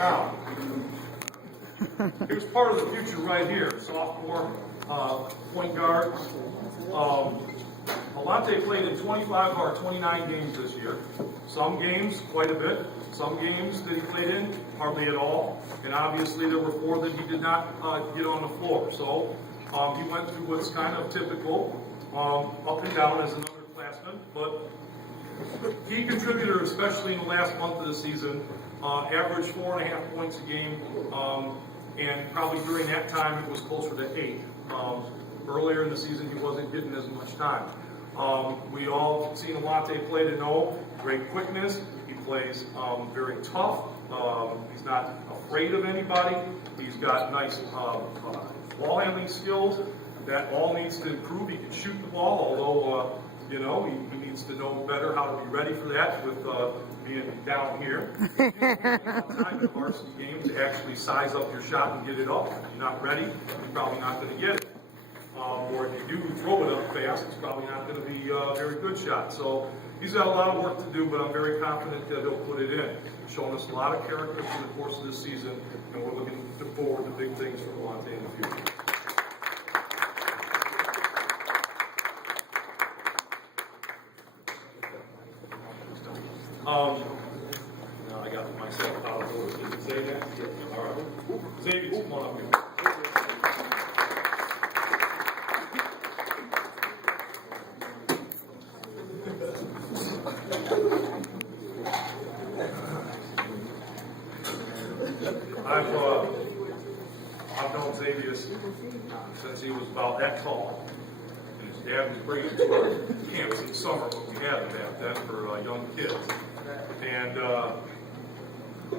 Now, here's part of the future right here. Sophomore point guard. Alonte played in 25 of our 29 games this year. Some games, quite a bit. Some games that he played in, hardly at all. And obviously there were 4 that he did not get on the floor. So he went through what's kind of typical, up and down as another classman. But he contributed, especially in the last month of the season, averaged 4.5 points a game. And probably during that time it was closer to 8. Earlier in the season he wasn't getting as much time. We all seen Alonte play to know great quickness. He plays very tough. He's not afraid of anybody. He's got nice ball handling skills. That all needs to improve. He can shoot the ball, although he needs to know better how to be ready for that with being down here. Time in varsity games to actually size up your shot and get it up. If you're not ready, you're probably not going to get it. Or if you do throw it up fast, it's probably not going to be a very good shot. So he's got a lot of work to do, but I'm very confident that he'll put it in. Showing us a lot of character through the course of this season, and we're looking forward to big things from Alonte in the future. Now I got myself out of order. Can you say that? Yeah. All right. Xavier, come on up here. I've known Xavier since he was about that tall. And his dad was bringing him to our camps in the summer, but we had them back then for young kids. And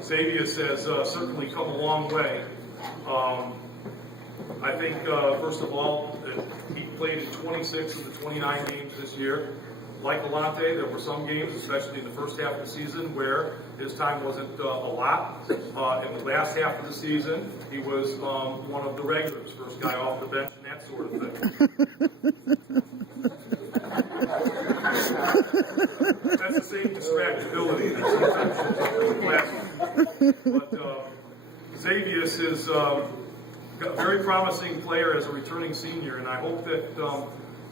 Xavier has certainly come a long way. I think, first of all, that he played in 26 of the 29 games this year. Like Alonte, there were some games, especially in the first half of the season, where his time wasn't a lot. In the last half of the season, he was one of the regulars, first guy off the bench and that sort of thing. That's the same distractibility that sometimes shows up in the classroom. But Xavier is a very promising player as a returning senior, and I hope that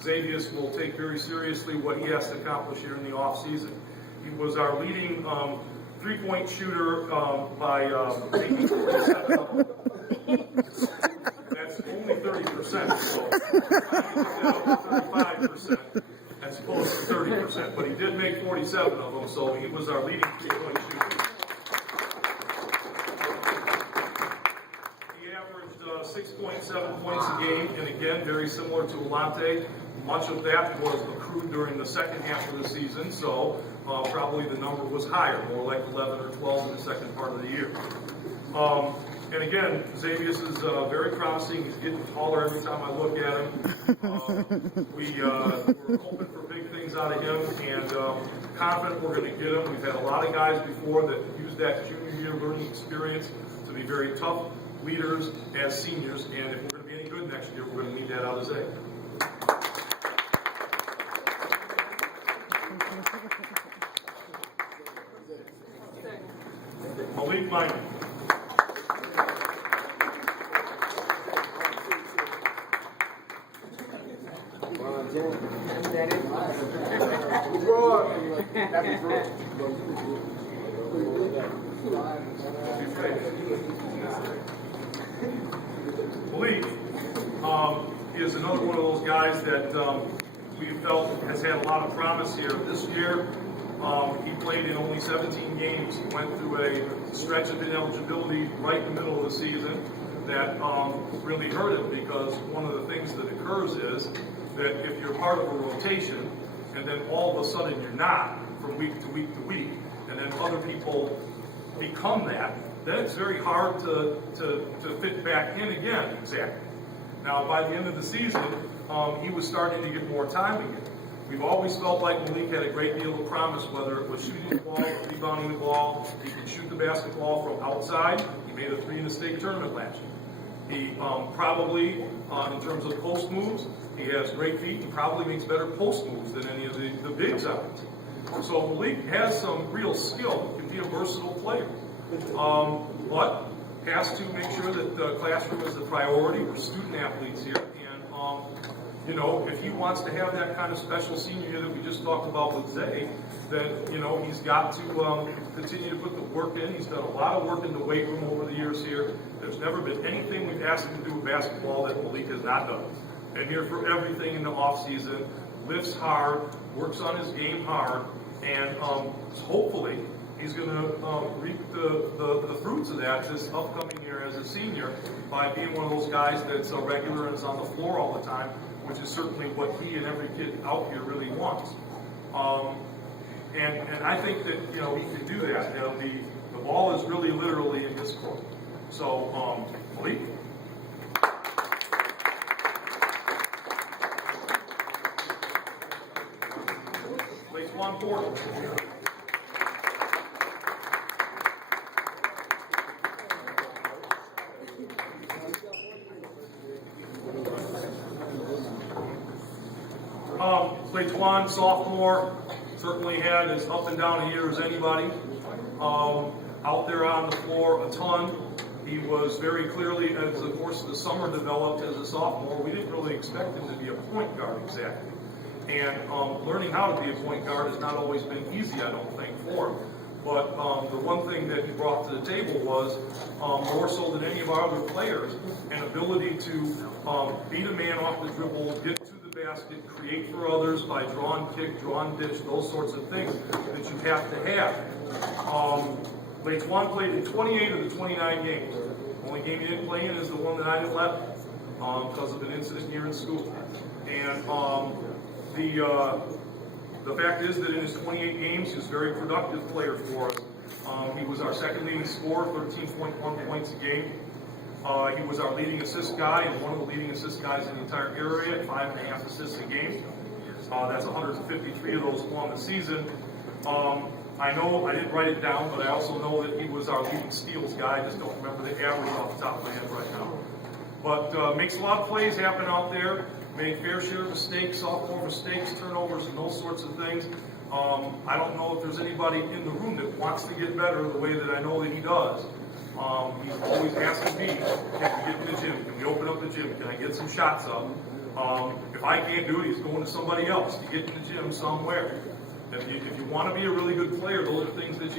Xavier will take very seriously what he has to accomplish here in the off season. He was our leading three-point shooter by taking 47 of them. That's only 30%, so 35% as opposed to 30%. But he did make 47 of them, so he was our leading three-point shooter. He averaged 6.7 points a game, and again, very similar to Alonte. Much of that was accrued during the second half of the season, so probably the number was higher, more like 11 or 12 in the second part of the year. And again, Xavier is very promising. He's getting taller every time I look at him. We're hoping for big things out of him, and confident we're going to get him. We've had a lot of guys before that used that junior year learning experience to be very tough leaders as seniors, and if we're going to be any good next year, we're going to need that out of Xavier. Malik Mike. Malik is another one of those guys that we felt has had a lot of promise here. This year, he played in only 17 games. He went through a stretch of ineligibility right in the middle of the season that really hurt him, because one of the things that occurs is that if you're part of a rotation and then all of a sudden you're not from week to week to week, and then other people become that, then it's very hard to fit back in again exactly. Now, by the end of the season, he was starting to get more time again. We've always felt like Malik had a great deal of promise, whether it was shooting the ball or rebounding the ball. He could shoot the basketball from outside. He made a 3 in the state tournament last year. He probably, in terms of post moves, he has great feet. He probably makes better post moves than any of the bigs on the team. So Malik has some real skill. He can be a versatile player. But has to make sure that the classroom is the priority. We're student athletes here, and you know, if he wants to have that kind of special senior year that we just talked about with Zay, then you know he's got to continue to put the work in. He's done a lot of work in the weight room over the years here. There's never been anything we've asked him to do with basketball that Malik has not done. And here for everything in the off season, lifts hard, works on his game hard, and hopefully he's going to reap the fruits of that this upcoming year as a senior by being one of those guys that's a regular and is on the floor all the time, which is certainly what he and every kid out here really wants. And I think that you know he can do that. You know, the ball is really literally in his court. So Malik. Place one forward. Juan, sophomore, certainly had as up and down a year as anybody. Out there on the floor a ton. He was very clearly, as of course the summer developed as a sophomore, we didn't really expect him to be a point guard exactly. And learning how to be a point guard has not always been easy, I don't think, for him. But the one thing that he brought to the table was, more so than any of our other players, an ability to beat a man off the dribble, get to the basket, create for others by draw and kick, draw and dish, those sorts of things that you have to have. Juan played in 28 of the 29 games. The only game he didn't play in is the one that I didn't let because of an incident here in school. And the fact is that in his 28 games, he was a very productive player for us. He was our second leading scorer, 13.1 points a game. He was our leading assist guy and one of the leading assist guys in the entire area at 5.5 assists a game. That's 153 of those on the season. I know I didn't write it down, but I also know that he was our leading steals guy. I just don't remember the average off the top of my head right now. But makes a lot of plays happen out there. Made fair share of mistakes, sophomore mistakes, turnovers, and those sorts of things. I don't know if there's anybody in the room that wants to get better the way that I know that he does. He's always asking me, can we get in the gym? Can we open up the gym? Can I get some shots up? If I can't do it, he's going to somebody else to get in the gym somewhere. If you want to be a really good player, those are things that you